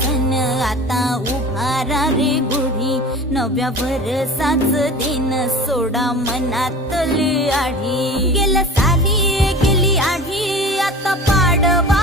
सण आता उभारा रे गुढी नव्या वर्षाच दिन सोडा मनातली आढी गेल्या साली गेली आढी आता पाडवा